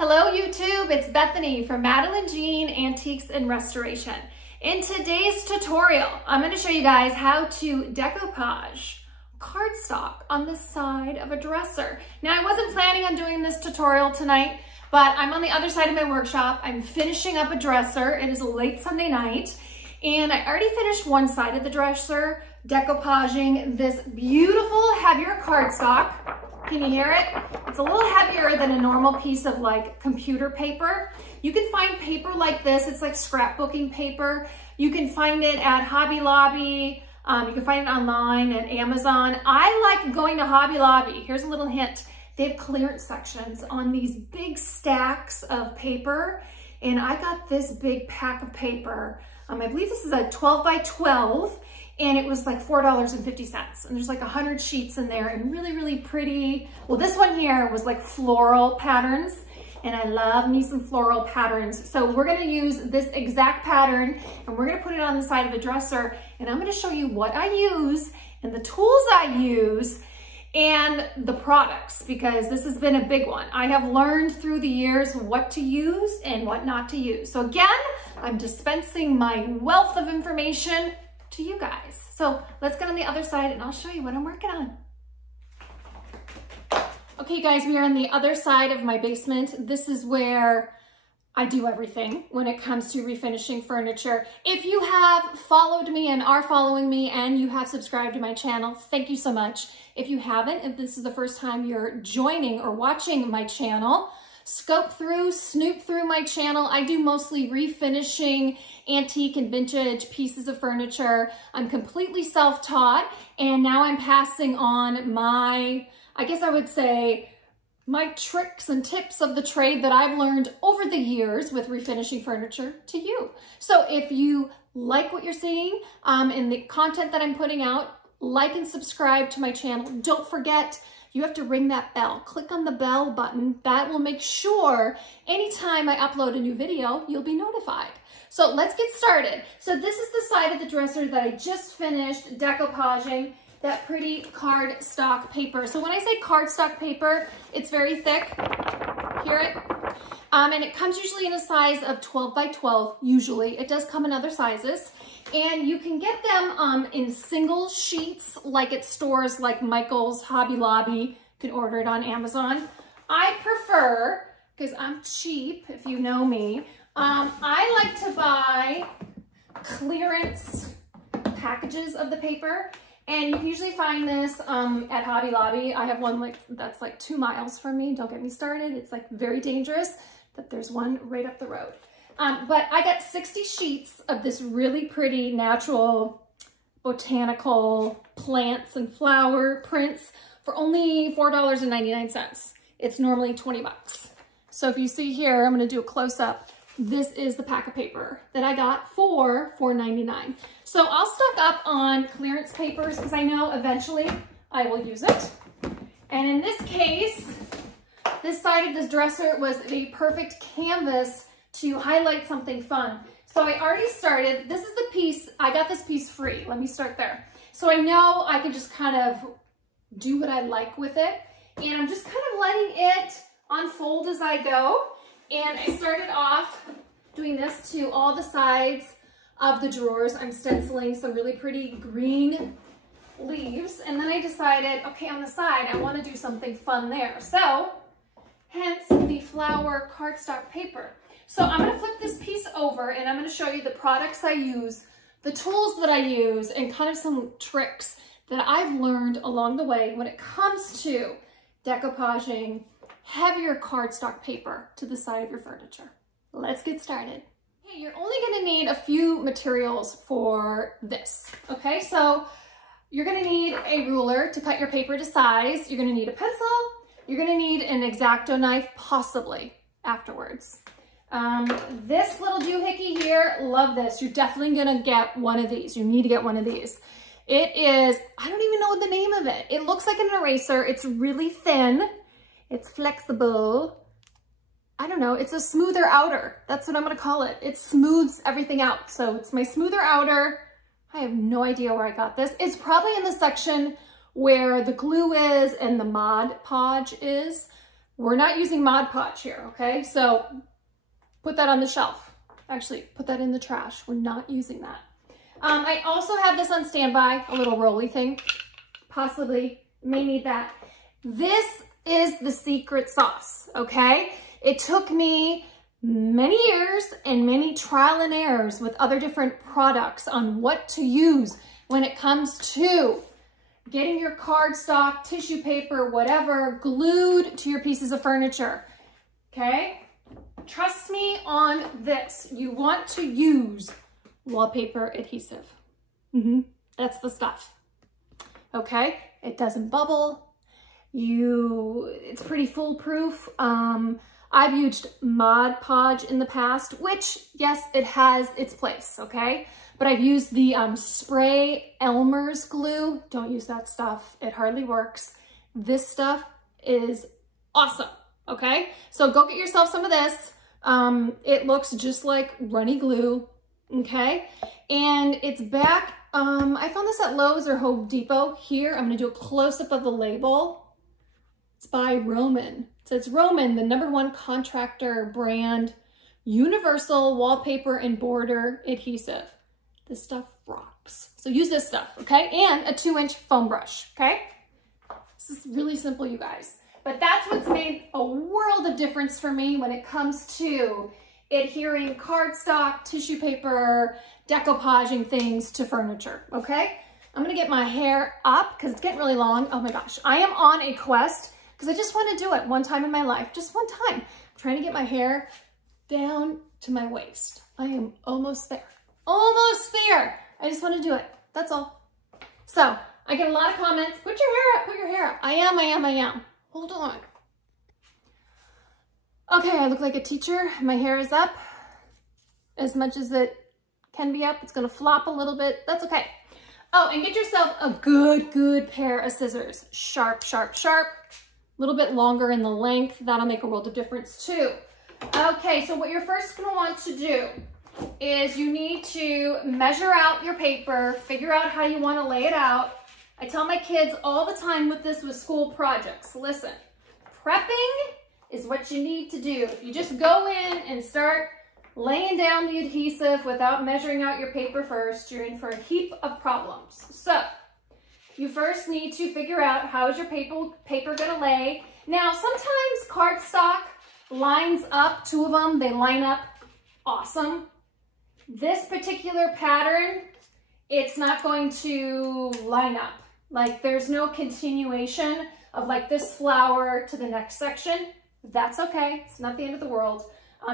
Hello YouTube, it's Bethany from Madeline Jean Antiques and Restoration. In today's tutorial, I'm going to show you guys how to decoupage cardstock on the side of a dresser. Now I wasn't planning on doing this tutorial tonight, but I'm on the other side of my workshop. I'm finishing up a dresser. It is a late Sunday night, and I already finished one side of the dresser, decoupaging this beautiful heavier cardstock. Can you hear it? It's a little heavier than a normal piece of like computer paper. You can find paper like this. It's like scrapbooking paper. You can find it at Hobby Lobby. You can find it online at Amazon. I like going to Hobby Lobby. Here's a little hint. They have clearance sections on these big stacks of paper. And I got this big pack of paper. I believe this is a 12 by 12. And it was like $4.50. And there's like 100 sheets in there and really, really pretty. Well, this one here was like floral patterns. And I love me some floral patterns. So we're gonna use this exact pattern and we're gonna put it on the side of the dresser. And I'm gonna show you what I use and the tools I use and the products, because this has been a big one. I have learned through the years what to use and what not to use. So again, I'm dispensing my wealth of information to you guys. So let's get on the other side and I'll show you what I'm working on. Okay guys, we are on the other side of my basement. This is where I do everything when it comes to refinishing furniture. If you have followed me and are following me and you have subscribed to my channel, thank you so much. If you haven't, if this is the first time you're joining or watching my channel, snoop through my channel. I do mostly refinishing antique and vintage pieces of furniture. I'm completely self-taught, and now I'm passing on my, I guess I would say, my tricks and tips of the trade that I've learned over the years with refinishing furniture to you. So if you like what you're seeing and the content that I'm putting out, like and subscribe to my channel. Don't forget, you have to ring that bell. Click on the bell button. That will make sure anytime I upload a new video, you'll be notified. So let's get started. So this is the side of the dresser that I just finished decoupaging, that pretty cardstock paper. So when I say cardstock paper, it's very thick. Hear it? And it comes usually in a size of 12 by 12, usually. It does come in other sizes. And you can get them in single sheets, like at stores like Michael's, Hobby Lobby. You can order it on Amazon. I prefer, because I'm cheap, if you know me, I like to buy clearance packages of the paper. And you can usually find this at Hobby Lobby. I have one that's like 2 miles from me. Don't get me started. It's like very dangerous that there's one right up the road. But I got 60 sheets of this really pretty natural botanical plants and flower prints for only $4.99. It's normally 20 bucks. So if you see here, I'm gonna do a close-up. This is the pack of paper that I got for $4.99. So I'll stock up on clearance papers because I know eventually I will use it. And in this case, this side of this dresser was a perfect canvas to highlight something fun. So I already started. This is the piece, I got this piece free. Let me start there. So I know I can just kind of do what I like with it. And I'm just kind of letting it unfold as I go. And I started off doing this to all the sides of the drawers. I'm stenciling some really pretty green leaves. And then I decided, okay, on the side, I want to do something fun there. So, hence the flower cardstock paper. So I'm going to flip this piece over and I'm going to show you the products I use, the tools that I use, and kind of some tricks that I've learned along the way when it comes to decoupaging heavier cardstock paper to the side of your furniture. Let's get started. Okay, you're only going to need a few materials for this. Okay, so you're going to need a ruler to cut your paper to size. You're going to need a pencil. You're going to need an X-Acto knife, possibly afterwards. This little doohickey here, love this. You're definitely gonna get one of these. You need to get one of these. It is, I don't even know the name of it. It looks like an eraser. It's really thin. It's flexible. I don't know. It's a smoother outer. That's what I'm gonna call it. It smooths everything out. So it's my smoother outer. I have no idea where I got this. It's probably in the section where the glue is and the Mod Podge is. We're not using Mod Podge here, okay? So put that on the shelf. Actually, put that in the trash. We're not using that. I also have this on standby, a little rolly thing. Possibly may need that. This is the secret sauce, okay? It took me many years and many trial and errors with other different products on what to use when it comes to getting your cardstock, tissue paper, whatever, glued to your pieces of furniture, okay? Trust me on this. You want to use wallpaper adhesive. That's the stuff, okay? It doesn't bubble. It's pretty foolproof. I've used Mod Podge in the past, which, yes, it has its place, okay? But I've used the spray Elmer's glue. Don't use that stuff. It hardly works. This stuff is awesome, okay? So go get yourself some of this. It looks just like runny glue, okay? And it's back, I found this at Lowe's or Home Depot. Here, I'm gonna do a close-up of the label. It's by Roman. So it's Roman, the #1 contractor brand, universal wallpaper and border adhesive. This stuff rocks. So use this stuff, okay? And a 2-inch foam brush, okay? This is really simple, you guys. But that's what's made a world of difference for me when it comes to adhering cardstock, tissue paper, decoupaging things to furniture, okay? I'm gonna get my hair up because it's getting really long. Oh my gosh, I am on a quest because I just want to do it one time in my life, just one time. I'm trying to get my hair down to my waist. I am almost there. Almost there. I just want to do it. That's all. So I get a lot of comments. Put your hair up. Put your hair up. I am. Hold on. Okay, I look like a teacher. My hair is up as much as it can be up. It's going to flop a little bit. That's okay. Oh, and get yourself a good pair of scissors. Sharp, sharp, sharp. A little bit longer in the length. That'll make a world of difference too. Okay, so what you're first going to want to do is you need to measure out your paper, figure out how you want to lay it out. I tell my kids all the time with school projects, listen, prepping is what you need to do. If you just go in and start laying down the adhesive without measuring out your paper first, you're in for a heap of problems. So you first need to figure out how is your paper gonna lay. Now, sometimes cardstock lines up, 2 of them, they line up awesome. This particular pattern, it's not going to line up. Like there's no continuation of like this flower to the next section. That's okay, it's not the end of the world.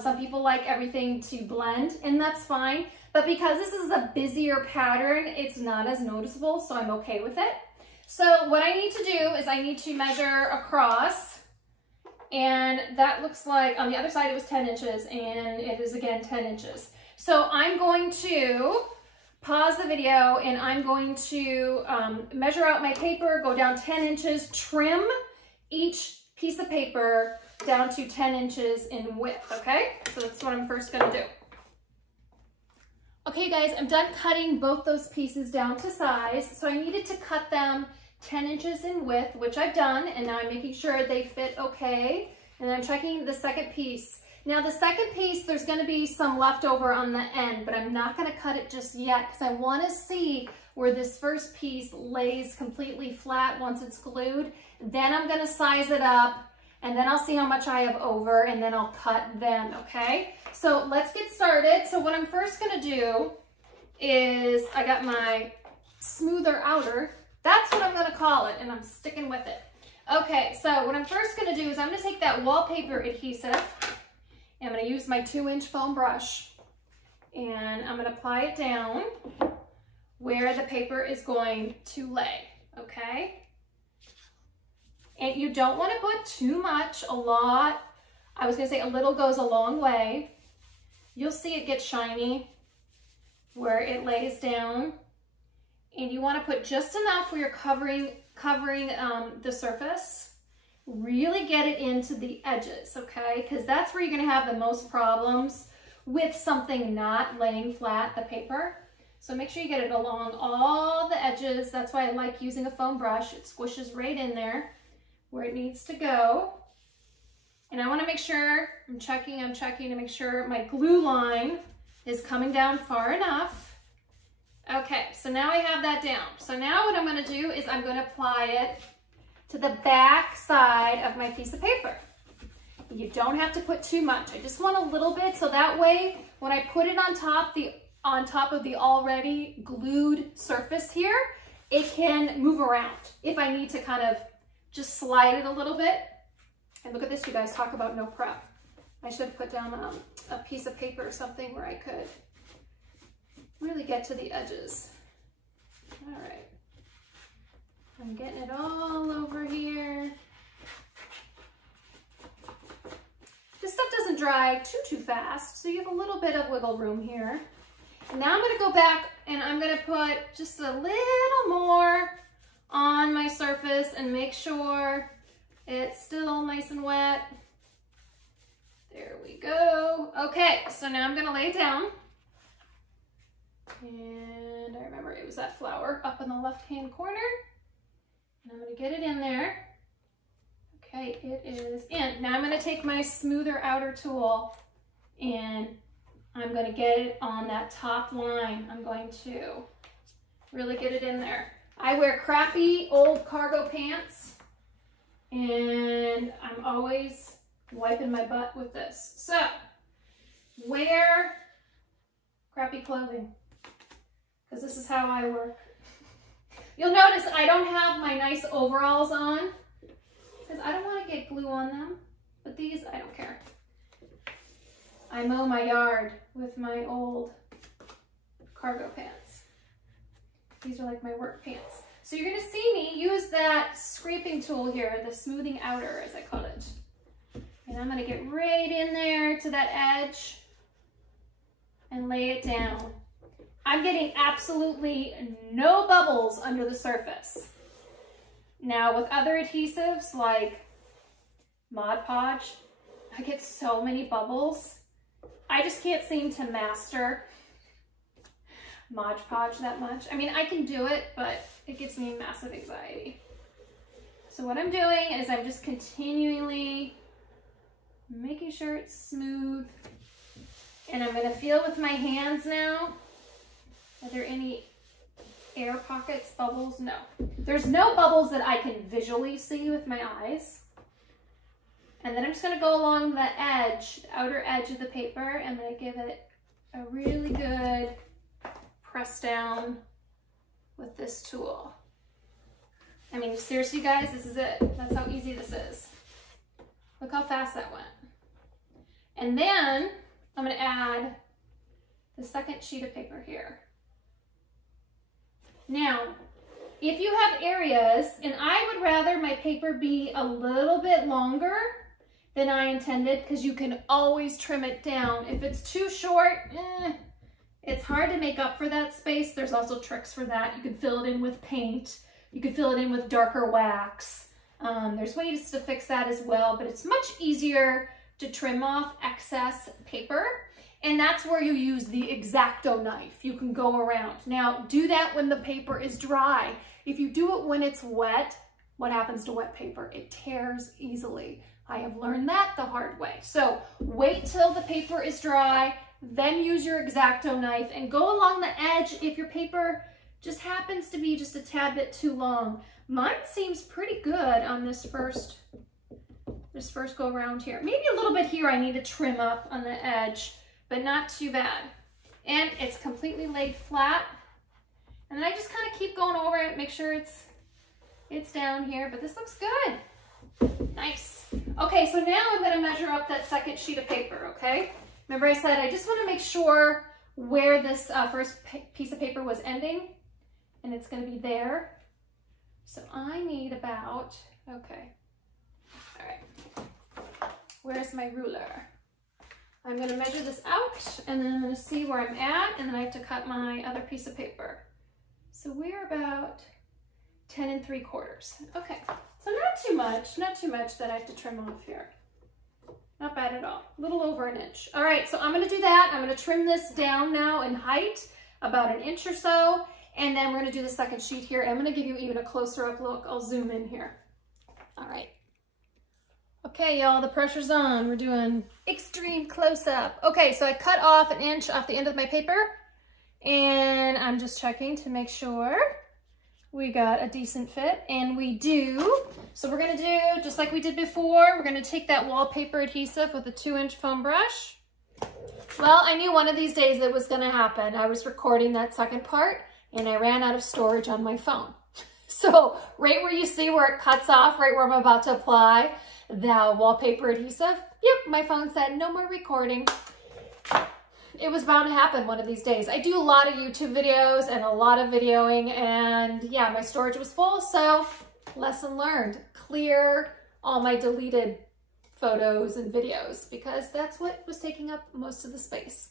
Some people like everything to blend and that's fine. But because this is a busier pattern, it's not as noticeable, so I'm okay with it. So what I need to do is I need to measure across, and that looks like on the other side it was 10 inches and it is again 10 inches. So I'm going to pause the video and I'm going to measure out my paper, go down 10 inches, trim each piece of paper down to 10 inches in width, okay? So that's what I'm first gonna do. Okay guys, I'm done cutting both those pieces down to size. So I needed to cut them 10 inches in width, which I've done, and now I'm making sure they fit okay. And I'm checking the second piece. Now the second piece, there's gonna be some leftover on the end, but I'm not gonna cut it just yet because I wanna see where this first piece lays completely flat once it's glued. Then I'm gonna size it up, and then I'll see how much I have over, and then I'll cut then, okay? So let's get started. So what I'm first gonna do is, I got my smoother outer, that's what I'm gonna call it, and I'm sticking with it. Okay, so what I'm first gonna do is I'm gonna take that wallpaper adhesive, and I'm gonna use my 2-inch foam brush, and I'm gonna apply it down where the paper is going to lay, okay? And you don't want to put too much, a lot. I was gonna say a little goes a long way. You'll see it get shiny where it lays down. And you want to put just enough where you're covering the surface. Really get it into the edges, okay? Because that's where you're gonna have the most problems with something not laying flat, the paper. So make sure you get it along all the edges. That's why I like using a foam brush. It squishes right in there where it needs to go. And I want to make sure, I'm checking to make sure my glue line is coming down far enough. Okay, so now I have that down. So now what I'm going to do is I'm going to apply it to the back side of my piece of paper. You don't have to put too much. I just want a little bit, so that way when I put it on top of the already glued surface here, it can move around if I need to kind of just slide it a little bit. And look at this, you guys, talk about no prep. I should put down a piece of paper or something where I could really get to the edges. All right. I'm getting it all over here. This stuff doesn't dry too fast, so you have a little bit of wiggle room here. And now I'm going to go back and I'm going to put just a little more on my surface and make sure it's still nice and wet. There we go. Okay, so now I'm going to lay it down. And I remember it was that flower up in the left-hand corner. And I'm going to get it in there. Okay, it is in. Now I'm going to take my smoother outer tool and I'm going to get it on that top line. I'm going to really get it in there. I wear crappy old cargo pants and I'm always wiping my butt with this. So, wear crappy clothing because this is how I work. You'll notice I don't have my nice overalls on because I don't want to get glue on them, but these, I don't care. I mow my yard with my old cargo pants. These are like my work pants. So you're going to see me use that scraping tool here, the smoothing outer as I call it. And I'm going to get right in there to that edge and lay it down. I'm getting absolutely no bubbles under the surface. Now with other adhesives like Mod Podge, I get so many bubbles. I just can't seem to master Mod Podge that much. I mean, I can do it, but it gives me massive anxiety. So what I'm doing is I'm just continually making sure it's smooth. And I'm gonna feel with my hands now. Are there any air pockets, bubbles? No. There's no bubbles that I can visually see with my eyes. And then I'm just gonna go along the edge, the outer edge of the paper, and I'm gonna give it a really good press down with this tool. I mean, seriously guys, this is it. That's how easy this is. Look how fast that went. And then I'm gonna add the second sheet of paper here. Now, if you have areas, and I would rather my paper be a little bit longer than I intended, because you can always trim it down. If it's too short, it's hard to make up for that space. There's also tricks for that. You can fill it in with paint. You can fill it in with darker wax. There's ways to fix that as well, but it's much easier to trim off excess paper. And that's where you use the X-Acto knife. You can go around. Now, do that when the paper is dry. If you do it when it's wet, what happens to wet paper? It tears easily. I have learned that the hard way. So wait till the paper is dry, then use your X-Acto knife and go along the edge if your paper just happens to be just a tad bit too long. Mine seems pretty good on this first go around here. Maybe a little bit here I need to trim up on the edge, but not too bad. And it's completely laid flat. And then I just kind of keep going over it, make sure it's down here, but this looks good. Nice. Okay, so now I'm gonna measure up that second sheet of paper, okay? Remember I said I just wanna make sure where this first piece of paper was ending, and it's gonna be there. So I need about, okay, all right. Where's my ruler? I'm gonna measure this out, and then I'm gonna see where I'm at, and then I have to cut my other piece of paper. So we're about 10 3/4. Okay, so not too much that I have to trim off here. Not bad at all, a little over 1 inch. All right, so I'm gonna do that. I'm gonna trim this down now in height, about 1 inch or so, and then we're gonna do the second sheet here. I'm gonna give you even a closer up look. I'll zoom in here. All right. Okay, y'all, the pressure's on. We're doing extreme close-up. Okay, so I cut off 1 inch off the end of my paper, and I'm just checking to make sure we got a decent fit, and we do. So we're gonna do, just like we did before, we're gonna take that wallpaper adhesive with a 2-inch foam brush. Well, I knew one of these days it was gonna happen. I was recording that second part, and I ran out of storage on my phone. So right where you see where it cuts off, right where I'm about to apply the wallpaper adhesive, yep, my phone said no more recording. It was bound to happen one of these days. I do a lot of YouTube videos and a lot of videoing, and yeah, my storage was full, so lesson learned. Clear all my deleted photos and videos because that's what was taking up most of the space.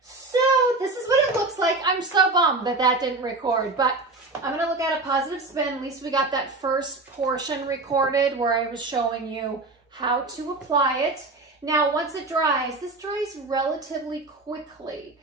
So this is what it looks like. I'm so bummed that that didn't record, but I'm gonna look at a positive spin. At least we got that first portion recorded where I was showing you how to apply it. Now, once it dries, this dries relatively quickly.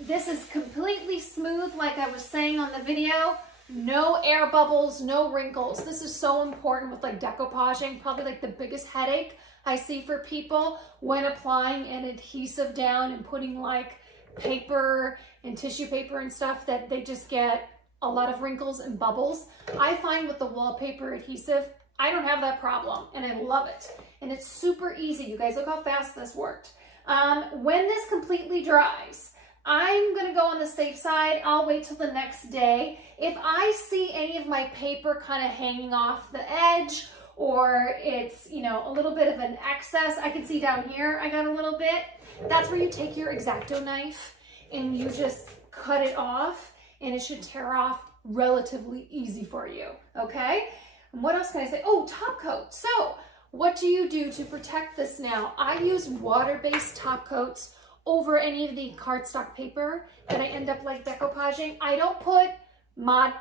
This is completely smooth, like I was saying on the video. No air bubbles, no wrinkles. This is so important with like decoupaging, probably like the biggest headache I see for people when applying an adhesive down and putting like paper and tissue paper and stuff, that they just get a lot of wrinkles and bubbles. I find with the wallpaper adhesive, I don't have that problem and I love it. And it's super easy. You guys, look how fast this worked. When this completely dries, I'm gonna go on the safe side. I'll wait till the next day. If I see any of my paper kind of hanging off the edge, or it's, you know, a little bit of an excess, I can see down here I got a little bit. That's where you take your X-Acto knife and you just cut it off, and it should tear off relatively easy for you, okay? And what else can I say? Oh, top coat. So what do you do to protect this now? I use water-based top coats over any of the cardstock paper that I end up like decoupaging. I don't put Mod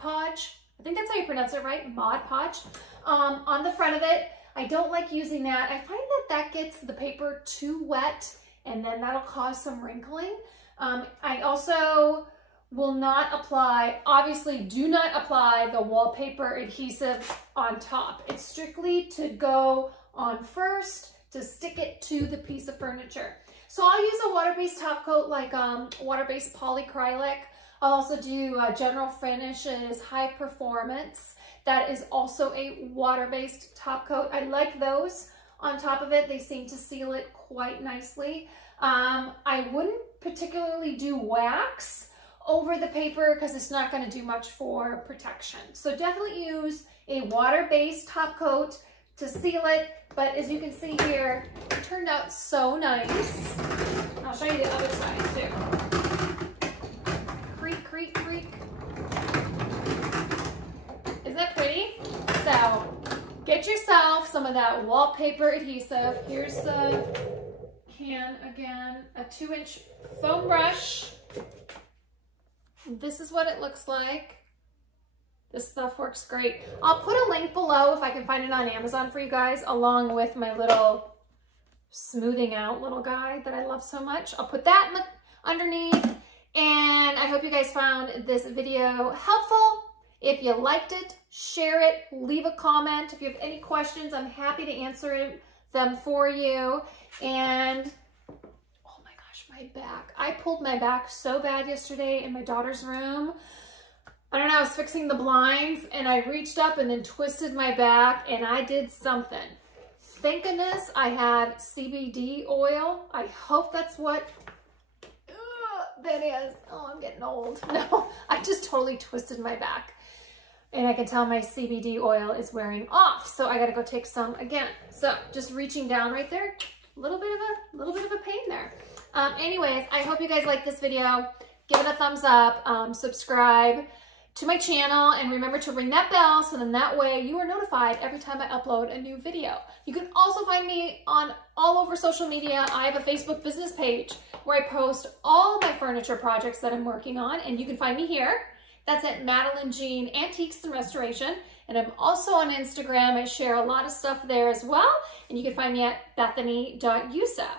Podge, I think that's how you pronounce it, right? Mod Podge, on the front of it. I don't like using that. I find that that gets the paper too wet, and then that'll cause some wrinkling. I also will not apply, obviously do not apply the wallpaper adhesive on top. It's strictly to go on first, to stick it to the piece of furniture. So I'll use a water-based top coat, like water-based polyacrylic. I'll also do General Finishes High Performance. That is also a water-based top coat. I like those on top of it. They seem to seal it quite nicely. I wouldn't particularly do wax over the paper because it's not going to do much for protection. So definitely use a water-based top coat to seal it. But as you can see here, it turned out so nice. I'll show you the other side too. Creak, creak, creak. Isn't that pretty? So get yourself some of that wallpaper adhesive. Here's the can again, a 2-inch foam brush. This is what it looks like. This stuff works great. I'll put a link below if I can find it on Amazon for you guys, along with my little smoothing out little guy that I love so much. I'll put that in the underneath, and I hope you guys found this video helpful. If you liked it, share it, leave a comment. If you have any questions, I'm happy to answer them for you. And oh my gosh, my back. I pulled my back so bad yesterday in my daughter's room. I don't know, I was fixing the blinds and I reached up and then twisted my back and I did something. Thank goodness I have CBD oil. I hope that's what that is. Oh, I'm getting old. No, I just totally twisted my back. And I can tell my CBD oil is wearing off. So I gotta go take some again. So just reaching down right there, a little bit of a pain there. Anyways, I hope you guys like this video. Give it a thumbs up, subscribe to my channel, and remember to ring that bell so then that way you are notified every time I upload a new video. You can also find me on all over social media. I have a Facebook business page where I post all my furniture projects that I'm working on, and you can find me here. That's at Madeline Jean Antiques Restoration. And I'm also on Instagram. I share a lot of stuff there as well. And you can find me at bethany.yousef.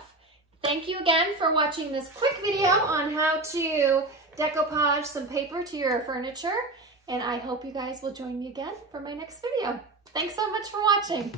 Thank you again for watching this quick video on how to decoupage some paper to your furniture. And I hope you guys will join me again for my next video. Thanks so much for watching.